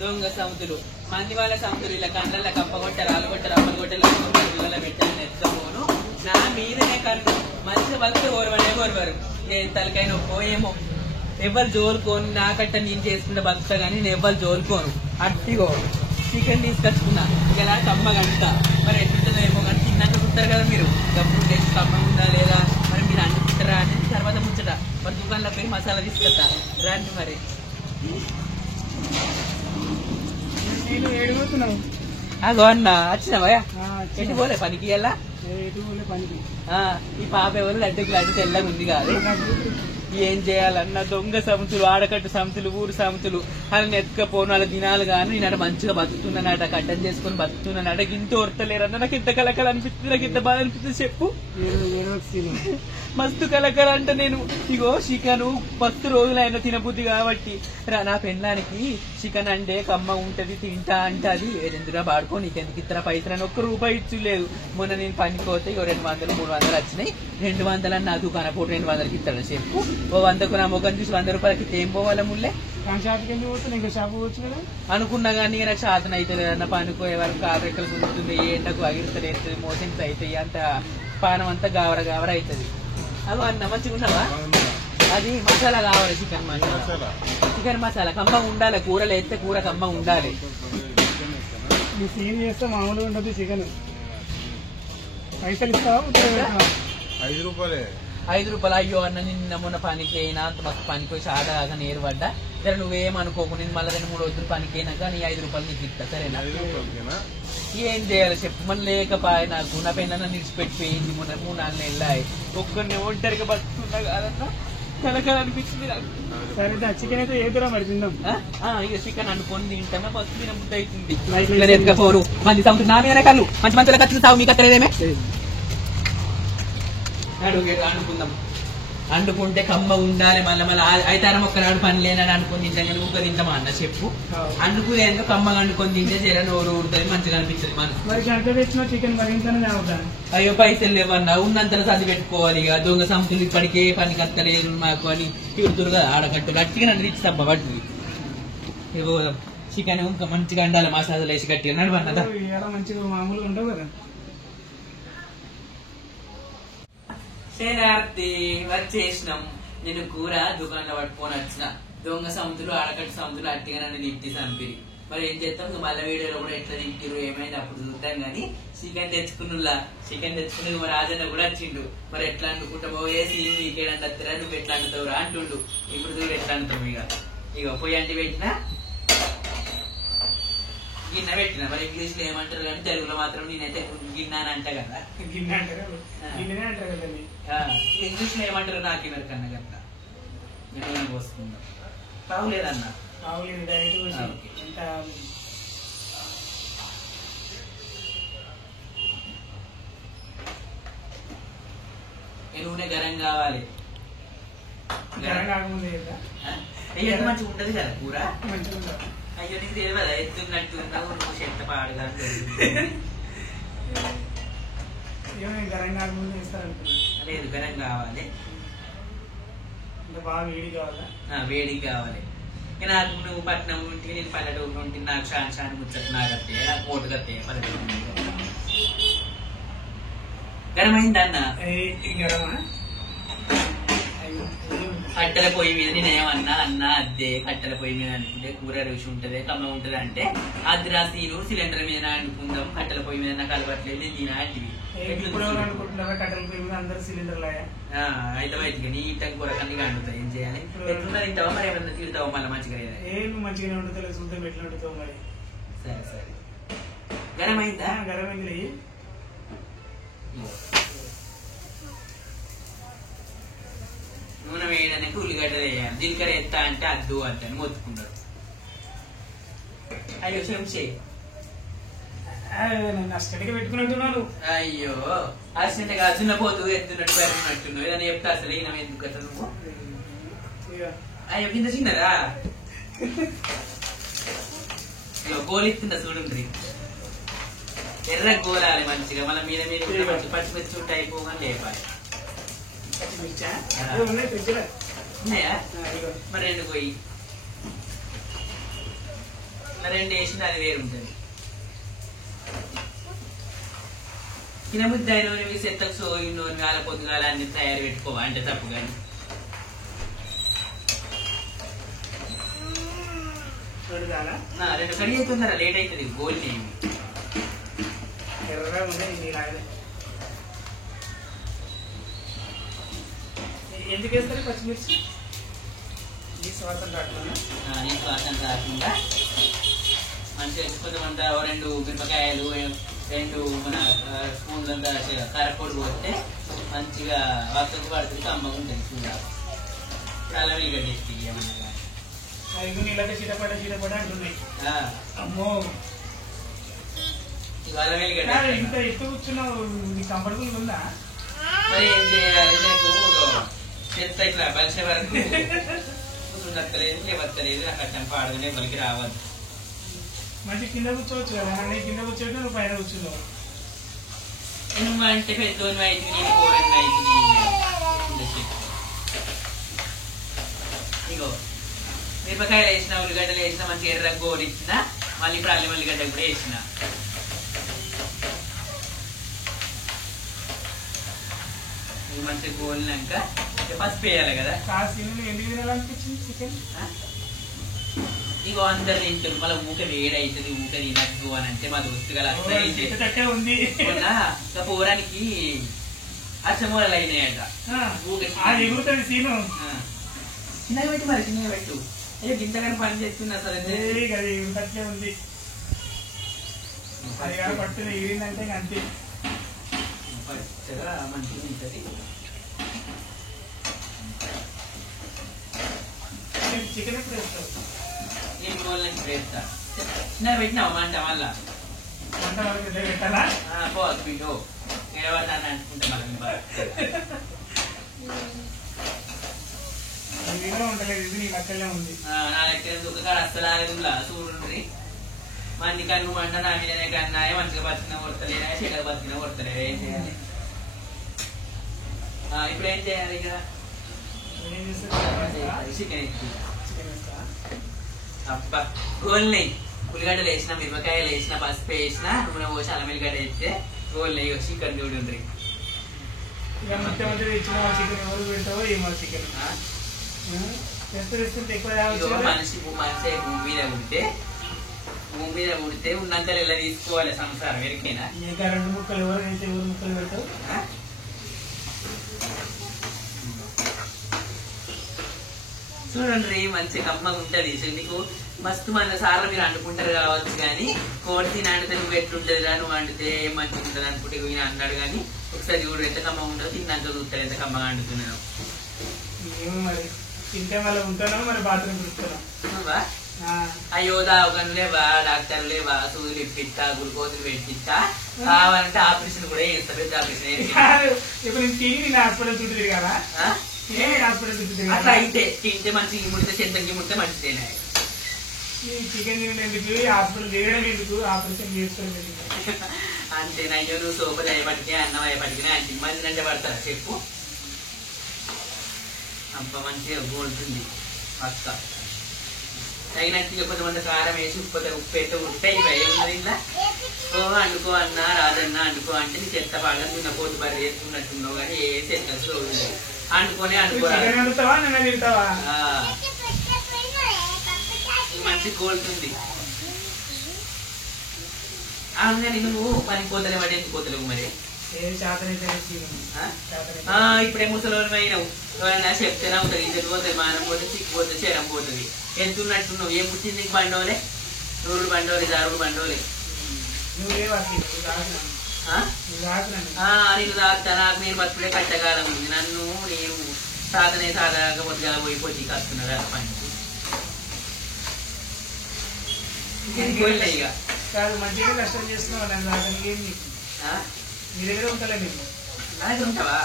దొంగ సముతులు మంది వాళ్ళ సముతులు ఇలా కళ్ళ కప్పగొట్టారు అలగొట్టారు అప్పగొట్టారు పిల్లల పెట్టారు నెత్తపోను నా మీదనే కన్ను మంచిగా బతికి ఓరవరు ఏ తలకైనా పోయేమో ఎవరు జోలుకోను నాకట్ట నేను చేసుకుంటే బతుకుతా కానీ నేను ఎవరు జోలుకోను అట్టిగో చికెన్ తీసుకొచ్చుకున్నా ఇలా కమ్మగంట మరి ఎట్లుంటుందో ఏమో కానీ తిన్నాక చూస్తారు కదా మీరు గప్పుడు టేస్ట్ కమ్మ ఉందా లేదా మరి మీరు అనుకుంటారా అని తర్వాత ముచ్చట మరి దుకాణంలో పోయి మసాలా తీసుకొస్తా రండి మరి అగో అన్న వచ్చినావా ఎటు పోలే పనికి ఎలా ఈ పాప ఎవరు లడ్డుకి లడ్డు తెల్లగా ఉంది కాదు ఏం చేయాలన్న దొంగ సముతులు ఆడకట్టు సముతులు ఊరు సముతులు అని ఎత్తుకపోను అలా దినాలు కానీ నేను మంచిగా బతుకుతున్నానట కట్టం చేసుకుని బతుకుతున్నానట ఇంత ఓర్తలేరన్న నాకు ఇంత కలకల అనిపిస్తుంది నాకు ఇంత బాధ అనిపిస్తుంది చెప్పు మస్తు కలకల అంటే నేను ఇగో చికెన్ మస్తు రోజులైనా తినబుద్ధి కాబట్టి నా పెళ్ళానికి చికెన్ అంటే కమ్మ ఉంటది తింటా అంటే అది ఎందుకురా పాడుకో నీకెందుకు ఇతర పైసలు ఒక్క రూపాయి ఇచ్చులేదు మొన్న నేను పనిపోతే ఇగో 200 300 వచ్చినాయి 200 అని నా దుకాణ పూట 200కి ఇస్తాడు చెప్పు ఓ 100కు నా ముఖం చూసి 100 రూపాయలకి ఏం పోవాలా ముళ్ళే అనుకున్నా కానీ నాకు శాతం అవుతుంది అన్న పనిపోయే వరకు ఆరెక్కలు కుదురుతుంది ఎండకు అగిరితలు అవుతుంది మోషన్స్ అవుతాయి అంత పానం అంతా గావర గావర అవుతుంది అవి అన్న మంచిగా ఉన్నావా అది మసాలా కావాలి చికెన్ మసాలా కమ్మ ఉండాలి కూరలు వేస్తే కూర కమ్మ ఉండాలి మామూలుగా ఉంటుంది చికెన్ పైసలు ఇస్తావా 5 రూపాయలే 5 రూపాయలు అయ్యో అన్న నిన్న మొన్న పనికి అయినా మాకు పనికి పోయి ఆడగా నేరు పడ్డా సరే నువ్వేమనుకోకు నేను మళ్ళీ 2-3 రోజులు పనికి అయినాక నీ 5 రూపాయలు నీకు ఇస్తా సరేనా ఏం చేయాలి చెప్పు మన లేకపోయా నాకు నా పెన్న నిడిచిపెట్టిపోయింది మొన్న 3-4 నెలలు ఒక్కరిని ఒంటరిగా బతుకుతున్నా కాదన్నా కలకల అనిపించింది నాకు సరే చికెన్ అయితే ఏదో మరి తిందాం ఇక చికెన్ అనుకోని తింటానా ఫస్ట్ తినబుద్ధి అవుతుంది ఎత్తుకపోరు మంచి సముద్రం నా మీద కళ్ళు మంచి మంచిగా ఖర్చు సాగు మీకు అత్తలేదేమే అనుకుందాం అండుకుంటే కమ్మ ఉండాలి మళ్ళీ అయితారం ఒక్కనాడు పని లేనని అనుకుని తింటాం ఊక తింటామా అన్న చెప్పు అండుకునేందుకు కమ్మగా అండుకొని తింటే జర నోరు ఊరుతుంది మంచిగా అనిపిస్తుంది మనం అయ్యో పైసలు లేవన్నా ఉన్నంతలో చదివి పెట్టుకోవాలి ఇక దొంగ సంస్థలు ఇప్పటికే పని కత్తలేదు మాకు అని తిడుతురు కదా ఆడకట్టు గట్టిగా నన్ను ఇచ్చి పట్టు ఇగో చికెన్ ఇంకా మంచిగా అండాలి మసాలాలు వేసి గట్టిగా నడవన్నదా మంచిగా మామూలుగా ఉండవు కదా శనార్థి వచ్చేసినాం నేను కూర దుకాణంలో పట్టుకొని వచ్చిన దొంగ సముద్రులు ఆడకట్టు సముద్రులు అట్టిగా నన్ను తిట్టి చంపిరి మరి ఏం చేస్తాం మళ్ళీ వీడియోలో కూడా ఎట్లా తిట్టిరు ఏమైంది అప్పుడు చూద్దాం గానీ చికెన్ తెచ్చుకుని మరి రాజన్న కూడా వచ్చిండు మరి ఎట్లా అనుకుంటామో వేసి నీకేడంటారా నువ్వు ఎట్లా అంటుతావురా అంటుండు ఇప్పుడు చూడు ఎట్లా అంటాం ఇక పోయి అంటి పెట్టినా గిన్నె పెట్టిన మరి ఇంగ్లీష్ లో ఏమంటారు కానీ తెలుగులో మాత్రం నేనైతే గిన్నె అని అంటా కదా ఇంగ్లీష్ లో ఏమంటారు నాకు ఇవరు కన్నా గట్లా నేను పోసుకుందాం బాగులేదన్నా నూనె గరం కావాలి మంచిగా ఉంటది కదా కూర అయ్యో నీకు తెలియదా ఎత్తున్నట్టు ఉన్నావు నువ్వు చెత్త పాడుగా లేదు గరం కావాలి వేడి కావాలి నాకు నువ్వు పట్నం ఉంటే నేను పల్లెటూరు ఉంటే నాకు షాన్ ముచ్చట నాగత్తే నాకు కోటు కత్తే గరమైందన్న కట్టెల పొయ్యి మీద నేనేమన్నా అద్దే కట్టెల పొయ్యి మీద అనుకుంటే కూర రుచి ఉంటది కమ్మ ఉంటది అంటే అద్రా సీను సిలిండర్ మీద అనుకుందాం కట్టెల పొయ్యి మీద నాకు అలవాట్లేదు నేను తినా అంటివి అయితే బయటికి నీట్ కూర కన్నీ కండుతాయి ఏం చేయాలి ఎట్లున్నా తింటావా మరి ఏమన్నా తిడతావా మళ్ళీ మంచిగా సరే సరే గరమైందా గరమైంది నూనె వేయడానికి ఉల్లిగడ్డలు వేయాలి జీలకర్ర ఎత్తా అంటే అద్దు అంటాను మొత్తుకున్నాడు అయ్యో చెంచే పెట్టుకున్నట్టున్నాను అయ్యో అసలు అదున్న పోతూ ఎత్తున్నట్టు పెరుగుతున్నట్టు ఏదైనా చెప్తా అసలు ఈయన ఎందుకు అసలు నువ్వు అయ్యో కింద చిన్నదా గోలిస్తుందా చూడండి ఎర్ర గోలాలి మంచిగా మళ్ళీ మీద మీద మంచి పచ్చిమిర్చి ఉంటే అయిపోగానే లేపాలి ఉన్నాయా మరి 2 పోయి 2 వేసింది అది వేరు ఉంటుంది. తినబుద్ధి అయిన సెత్తకు సోయినోని వాళ్ళ పొద్దుగాల అన్ని తయారు పెట్టుకోవా అంటే తప్పు కానీ 2 కడి అవుతుందరా లేట్ అవుతుంది గోల్ ఎర్రగా ఉన్నాయి ఎందుకు వేస్తారు పచ్చిమిర్చి ఈ శ్వాసం కాకుండా నీకు వాసన రాకుండా మంచిగా కొంచెం అంతా 2 మిరపకాయలు 2 మన స్పూన్లు అంతా కారపొడి పోతే మంచిగా వస్తకు పడుతుంది కమ్మగా ఉంటుంది చూడాలి. చాలా వెలిగట్టేసి ఏమన్నా నీళ్ళకి చిటపడ అంటున్నాయి. అమ్మో ఇవాళ వెలిగట్ట ఇంత ఎక్కువ కూర్చున్నావు కంఫర్టబుల్ ఉందా? మరి ఏం చేయాలి నీకు చెత్త ఇట్లా బలిసే వరకు కూర్చుండక్కలేదు లేవక్కలేదు అక్కడ పాడగానే పలికి రావద్దు. మంచి కింద కూర్చోవచ్చు కదా నేను కింద కూర్చోటి నువ్వు పైన కూర్చున్నావు. నువ్వు అంటే పెద్దోని అయితే నేను కోరండి అయితే ఇగో మిరపకాయలు వేసిన ఉల్లిగడ్డలు వేసిన మంచిగా ఎర్ర గోరు ఇచ్చిన మళ్ళీ ఇప్పుడు అల్లం ఉల్లిగడ్డ కూడా వేసిన మంచిగా గోలినాక పసుపు వేయాలి కదా. ఎందుకు తినాలనిపించింది చికెన్? ఇగో అందరు తింటారు మళ్ళీ ఊక వేడి అవుతుంది ఊక తినట్టు అని అంటే మా దోస్తు గల ఉంది పోరానికి అచ్చమూలలు అయినాయట. ఎగురుతుంది సీను చిన్నగా పెట్టి మరి చిన్నగా పెట్టు ఇంతగానే పని చేస్తున్నా సరే ఎగురుతట్లే ఉంది. అది కాదు పట్టుకుని ఎగిరిందంటే అంతే పచ్చగా మంచిగా ఉంటుంది. చికెన్ ఎప్పుడు వేస్తావు? నేను రోజులకి వేస్తా. చిన్నగా పెట్టినావు మంట మళ్ళా పెట్టాలా? పోదు వీడు నిలబడతాను అనుకుంటే ఉండలేదు ఇది నీ మధ్యలో ఉంది. నా దగ్గర దుఃఖకాడ అస్సలు ఆగదులా చూడండి మంది కన్ను మంట నా మీదనే కన్నాయ మంచిగా బతికిన కొడతలేదా చెడగా బతికిన కొడతలేదా ఏం చేయాలి? ఇప్పుడు ఏం చేయాలి? ఇక చికెన్ అబ్బా గోల్ని ఉల్లిగడ్డలు వేసిన మిరపకాయలు వేసిన పసుపు వేసిన నూనె పోసి అల్లం ఎల్లిగడ్డ వేస్తే గోల్ని చికెన్ చూడండి. మనిషి భూమి మీద ఉడితే ఉన్నంత ఎలా తీసుకోవాలి సంసారం ఎరికైనా 2 ముక్కలు ఎవరైతే 2 ముక్కలు పెడతావు. చూడండి మంచి కమ్మగా ఉంటది. నీకు మస్తు మన సార్లు మీరు అంటుకుంటారు కావచ్చు కానీ కోడి తిని అండితే నువ్వు ఎట్లుంటది రా నువ్వు అండితే ఏం మంచిగా ఉంటుంది అనుకుంటే ఈయన అన్నాడు కానీ ఒకసారి చూడు ఎంత కమ్మగా ఉండదు తిన్నాక చూస్తాడు ఎంత కమ్మగా అంటున్నావు. మరి తింటే మళ్ళీ ఉంటానో మరి బాత్రూమ్ నువ్వా అయ్యో దావకాలు లేవా డాక్టర్ లేవా సూదులు ఇప్పిస్తా గ్లూకోజులు పెట్టిస్తా కావాలంటే ఆపరేషన్ కూడా చేస్తా పెద్ద ఆపరేషన్. ఇప్పుడు నేను హాస్పిటల్ చుట్టూ తిరిగారా? అట్లా అయితే తింటే మంచిగా ముడితే చెంతకి ముడితే మంచిదేనా? చికెన్ తినేందుకు హాస్పిటల్ తిరగడం ఎందుకు ఆపరేషన్ చేసుకోలేదు అంతే. నయ్యో నువ్వు సోపలు అయ్యేపటికే అన్నం అయ్యేపటికినా అంటే మంది అంటే పడతారా చెప్పు? అంత మంచిగా గోలుతుంది అక్క తగినట్టు కొంతమంది కారం వేసి ఉప్పు అయితే ఉంటే ఇవి ఏమున్నది ఇలా అండుకో అన్నా రాదన్నా అండుకో అంటే నీ చెత్త బాగా నిన్న పోతు బరి వేసుకున్నట్టున్నావు కానీ ఏ చెత్త అండుకొని మంచి కోలుతుంది. అవునండి నువ్వు పని కోతలే వాటి ఎందుకు కోతలేవు మరి? ఇప్పుడే ముసలోని అయినావు ఎవరైనా చెప్తేనే ఉంటుంది ఇద్దరు పోతుంది మానం పోతుంది సిక్కిపోతుంది చరం పోతుంది ఎంతున్నట్టున్నావు. ఏం పుట్టింది నీకు బండోలే నూరుడు బండోలే దారుడు బండోలే నేను తాగుతా నాకు నేను బతుకులే కట్టగాలం ఉంది నన్ను నేను సాధనే సాధగా పొద్దుగా పోయిపోయి కస్తున్నారు ఆ పనికి ఇక కాదు మంచిగా కష్టం చేస్తున్నావు మీ దగ్గర ఉంటాలే నేను నా దగ్గర ఉంటావా?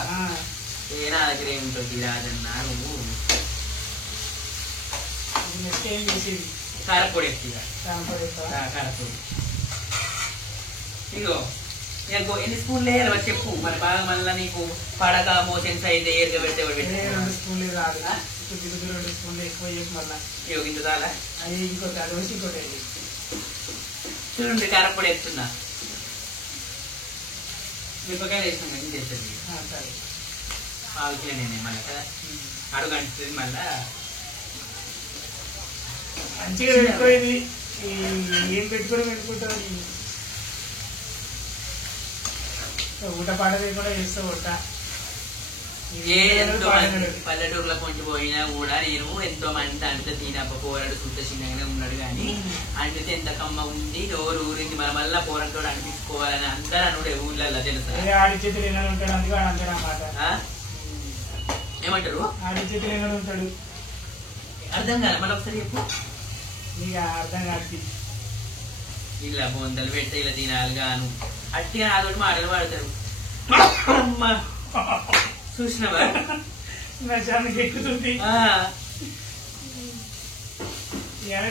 ఏ నా దగ్గర ఏముంటుంది రాజన్నా నువ్వు ఏం చేసేది కారపొడి కారపొడి ఇగో ఎన్ని స్పూన్లు వేయాలి చెప్పు మరి బాగా మళ్ళీ నీకు పడక మోషన్స్ అయితే ఏరుగా పెడితే 2 స్పూన్లు రాదు 2 స్పూన్లు ఎక్కువ మళ్ళీ ఇంత చాలా అది ఇంకోటి అది వచ్చి ఇంకోటి చూడండి కారపొడి వేస్తున్నా మిరపకాయలు వేసినాం కానీ చేస్తుంది సరే పావుకిలో నేనే మళ్ళీ కదా అడుగు అంటుంది మళ్ళా మంచిగా పెట్టుకోయింది ఏం పెట్టుకోవడం పెట్టుకుంటారు ఊట పాట కూడా చేస్తూ ఉంటా ఎంతో మంది పల్లెటూరులో కొంచెం పోయినా కూడా నేను ఎంతో మంది అంటే తినప్ప పోరాడు సుట్ట చిన్నగానే ఉన్నాడు కానీ అంటితే ఎంత కమ్మ ఉంది నోరు ఊరింది మన మళ్ళా పోరాటో అనిపించుకోవాలని అందరూ అనుడే ఊళ్ళల్లో తెలుసా ఆడి చేతులు ఏమైనా ఉంటాడు అందుకే అంటారన్నమాట ఏమంటారు ఆడి చేతులు ఏమైనా ఉంటాడు అర్థం కాదు మళ్ళీ ఒకసారి చెప్పు నీకు అర్థం కాదు ఇలా బొందలు పెడితే ఇలా తినాలి గాను అట్టిగా అదొకటి మాటలు పాడతారు చూసినావా నశానికి ఎక్కుతుంది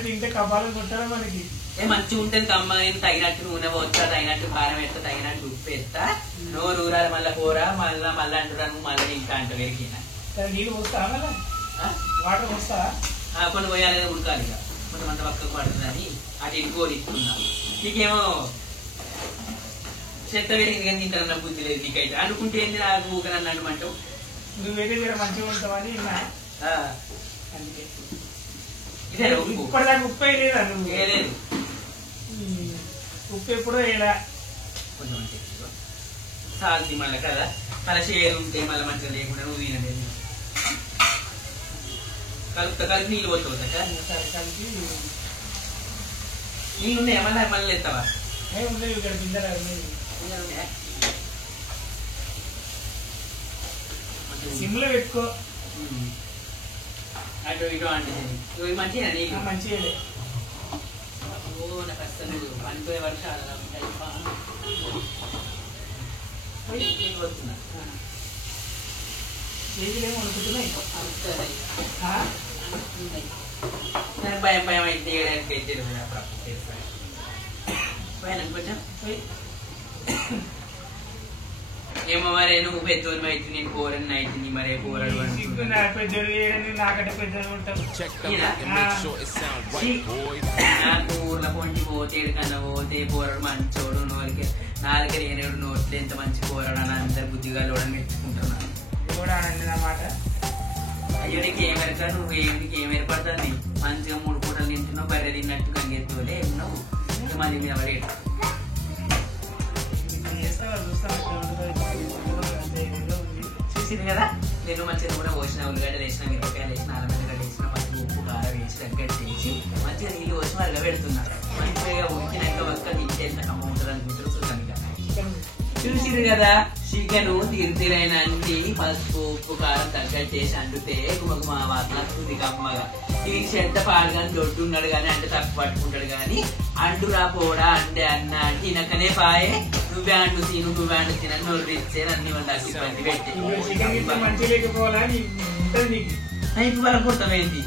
తింటే కబాలు కొట్టారా మనకి మంచిగా ఉంటుంది కమ్మ నేను తగినట్టు నూనె పోస్తా తగినట్టు కారం వేస్తా తగినట్టు ఉప్పు వేస్తా నోరు ఊరాలి మళ్ళా కూర మళ్ళా మళ్ళీ అంటున్నాను మళ్ళీ ఇంకా అంట వెరికిన నీళ్ళు పోస్తా మళ్ళా వాటర్ పోస్తా కొన్ని పోయాలి ఉడకాలి ఇక కొంచెం అంత పక్కకు పడుతుందని అటు ఇంకోటి ఇస్తున్నా నీకేమో చెత్త పెరిగింది కానీ ఇంకా బుద్ధి లేదు నీకైతే అనుకుంటే ఏంది నాకు ఊక నన్ను అనమంటావు నువ్వేదే మంచిగా ఉంటావని అందుకే ఉప్పు ఇప్పటిదాకా ఉప్పు వేయలేదా నువ్వు వేయలేదు ఉప్పు ఎప్పుడో వేయలా కొంచెం సాల్తి మళ్ళీ కదా మళ్ళీ షేర్ ఉంటే మళ్ళీ మంచిగా లేకుండా నువ్వు తినలేదు కలుపుతా కలిపి నీళ్ళు పోతావు కదా కలిపి నీళ్ళు ఉన్నాయా మళ్ళీ మళ్ళీ ఎత్తావా ఉండేవి ఇక్కడ బిందెలు సిమ్లో పెట్టుకో అటు ఇటు అంటే మంచిగా నీళ్ళు మంచిగా నాకు అసలు పనిపోయే వర్షాలు వస్తున్నా ఏం అనుకుంటున్నాయి నాకు భయం భయం అయితే తీయడానికి అయితే కొంచెం ఏమో మరే నువ్వు పెద్దోని అయితే నేను కూరని అవుతుంది మరే కూరడు నాకంటే పెద్దలు ఉంటావు నాకు ఊర్లో పొంటి పోతే ఎక్కడికన్నా పోతే కూరడు మంచోడు నోరికి నాలుగు ఏనేడు నోట్లు ఎంత మంచి కూరడు అని అందరు బుద్ధిగా లోడని మెచ్చుకుంటున్నాను కూడా అన్నమాట అయ్యో నీకు ఏమెరక నువ్వు నీకు ఏం ఏర్పడుతుంది మంచిగా 3 పూటలు తింటున్నావు బర్రె తిన్నట్టు గంగెత్తులే ఉన్నావు మళ్ళీ మీద రేటు చూసింది కదా నేను మంచిగా కూడా పోసిన ఉల్లిగడ్డలు వేసిన మిరపకాయలు వేసిన అల్లగడ్డ వేసిన మంచిగా ఉప్పు కారం వేసి దగ్గర చేసి మంచిగా నీళ్ళు వచ్చి మరగ పెడుతున్నా మంచిగా ఉడికినాక ఒక్క తింటే ఎంత కమ్మ ఉంటుంది అనుకుంటారు చూసాను చూసిరు కదా చికెన్ తీరుతీరైన అన్ని పసుపు ఉప్పు కారం తగ్గట్టు చేసి అండితే గుమగుమ వాసన వస్తుంది కమ్మగా తీసి ఎంత పాడుగాని దొడ్డు ఉన్నాడు కానీ అంటే తప్పు పట్టుకుంటాడు కానీ అండురా పోడా అంటే అన్న తినకనే పాయే నువ్వే అండు తిను నువ్వే అండు తినని నోరు ఇచ్చే అన్ని వండాలి ఇబ్బంది పెట్టి ఇప్పుడు వాళ్ళ కొట్టమైంది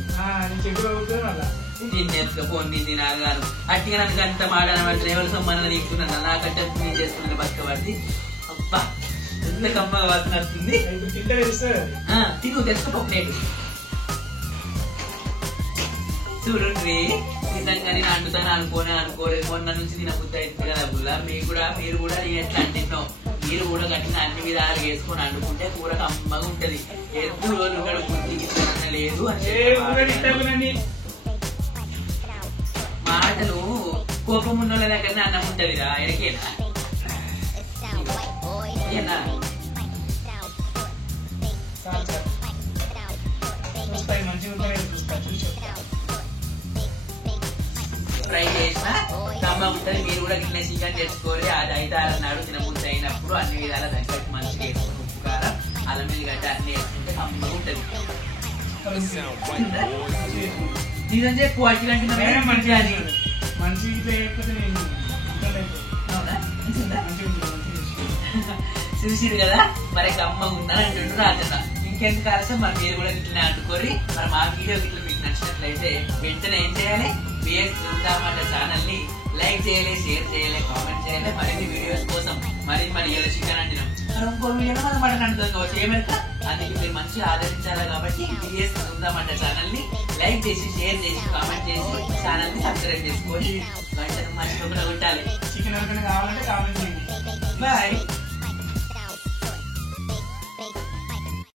ఫోన్ తినాలి గాను అట్టిగా నన్ను అంత మాట అనబట్టి ఎవరి సొమ్మని తీసుకున్నాను నాకంటే నేను చేసుకున్నాను పక్కబట్టి అబ్బా ఎంత కమ్మగా వాసన వస్తుంది తిను తెచ్చుకోలేదు చూడండి నిజంగా నేను అంటుతాను అనుకోలేదు మొన్న నుంచి తిన బుద్ధి అవుతుంది కదా బుల్ల మీరు కూడా ఎట్లా అంటున్నావు మీరు కూడా గట్టిన అన్ని విధాలు వేసుకొని అండుకుంటే కూర కమ్మగా ఉంటది ఎద్దు రోజు కూడా బుద్ధికి లేదు అంటే మాటలు కోపం ఉన్న వాళ్ళ దగ్గర అన్నం ఉంటదిరా ఎనకేనా ఫ్రై చేసిన కమ్మ ఉంటుంది మీరు కూడా గిట్ల చికెన్ తెచ్చుకోవాలి అది అయితే అన్నాడు తినబుద్ధి అయినప్పుడు అన్ని విధాల తగ్గట్టు మంచిగా వేసుకుని ఉప్పు కారం అల్లం వెల్లిగడ్డ అన్ని వేసుకుంటే కమ్మగా ఉంటది నిజం చెప్పు అట్లా మంచిగా అది చూసిరు కదా మరి కమ్మగా ఉందని అంటుండ్రు రాజన్న ఇంకెందుకు ఆలస్యం మరి మీరు కూడా ఇట్లా అంటుకోరి మరి మా వీడియో ఇట్లా మీకు నచ్చినట్లయితే వెంటనే ఏం చేయాలి బిఎస్ చూద్దామంటే ఛానల్ ని లైక్ చేయాలి షేర్ చేయాలి కామెంట్ చేయాలి మరిన్ని వీడియోస్ కోసం మరి ఇలా చికెన్ అంటున్నాం మరి ఇంకో వీడియోలో మనం మటన్ వండుతాం కావచ్చు ఏమన్నా. అందుకే మీరు మంచిగా ఆదరించాలి కాబట్టి వీడియోస్ ఉందామంట ఛానల్ ని లైక్ చేసి షేర్ చేసి కామెంట్ చేసి ఛానల్ ని సబ్స్క్రైబ్ చేసుకొని గంటను మర్చిపోకుండా కొట్టాలి. చికెన్ ఎవరికైనా కావాలంటే కామెంట్ చేయండి. బాయ్.